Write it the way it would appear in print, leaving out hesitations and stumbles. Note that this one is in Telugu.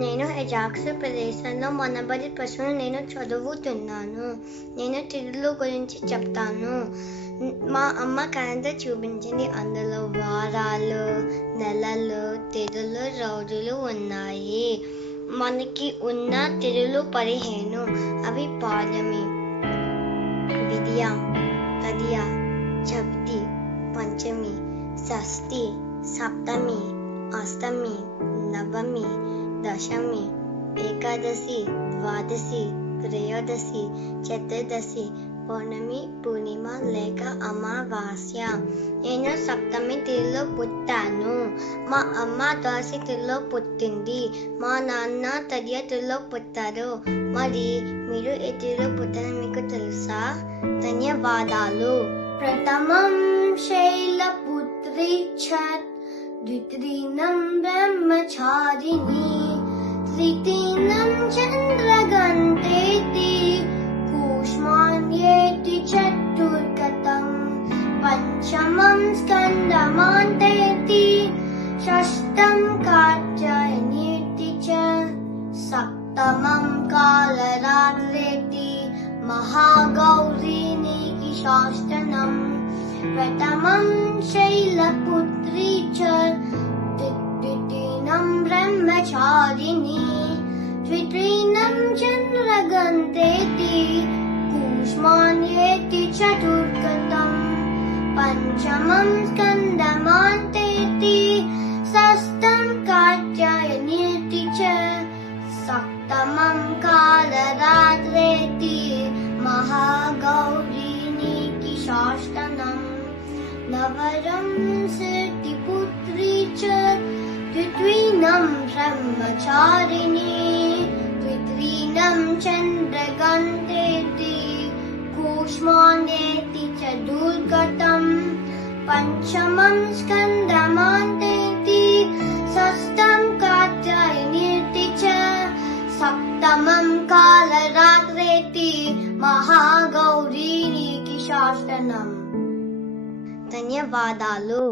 నేను అజాక్స్ ప్రదేశంలో మొనబడి పశువును నేను చదువుతున్నాను. నేను తిథుల గురించి చెప్తాను. మా అమ్మ క్యాలెండర్ చూపించింది. అందులో వారాలు, నెలలు, తిథులు, రోజులు ఉన్నాయి. మనకి ఉన్న తిథులు 15. అవి పాడ్యమి, విద్య, తదియ, చవితి, పంచమి, షష్ఠి, సప్తమి, అష్టమి, నవమి, దశమి, ఏకాదశి, ద్వాదశి, త్రయోదశి, చతుర్దశి, పౌర్ణమి, పూర్ణిమ లేక అమావాస్య. నేను సప్తమి తిథిలో పుట్టాను. మా అమ్మ ద్వాదశి తిథిలో పుట్టింది. మా నాన్న తదియ తిథిలో పుట్టారు. మరి మీరు ఏ తిథిలో పుట్టారో మీకు తెలుసా? ధన్యవాదాలు. ప్రథమం శైలపుత్రి ఛత్, ద్వితీయం బ్రహ్మచారిణి, తృతీయం చంద్రగంతేతి, కూష్మాంయేతి చతుర్గతం, పంచమం స్కందమాంతేతి, షష్ఠం కాత్యాయనేతి చ, సప్తమం కాలరాత్రేతి, మహాగౌరీనికి శాస్త్రం. ప్రథమం శైలపుత్రి చ, ద్వితీయం బ్రహ్మచారిణి, తృతీయం చంద్రగంతేతి, కూష్మాంయేతి చతుర్గతం, పంచమం స్కందమాంతేతి, షష్ఠం కాత్యాయనేతి చ, సప్తమం కాలరాత్రేతి, మహాగౌరీనికి శాస్త్రం. నవరం శక్తిపుత్రి చ, ద్వితీయం బ్రహ్మచారిణి, తృతీయం చంద్రగంతేతి, కూష్మాంయేతి చతుర్గతం, పంచమం స్కందమాంతేతి, షష్ఠం కాత్యాయనేతి చ, సప్తమం కాలరాత్రేతి, మహాగౌరీనికి శాస్త్రం. ధన్యవాదాలు.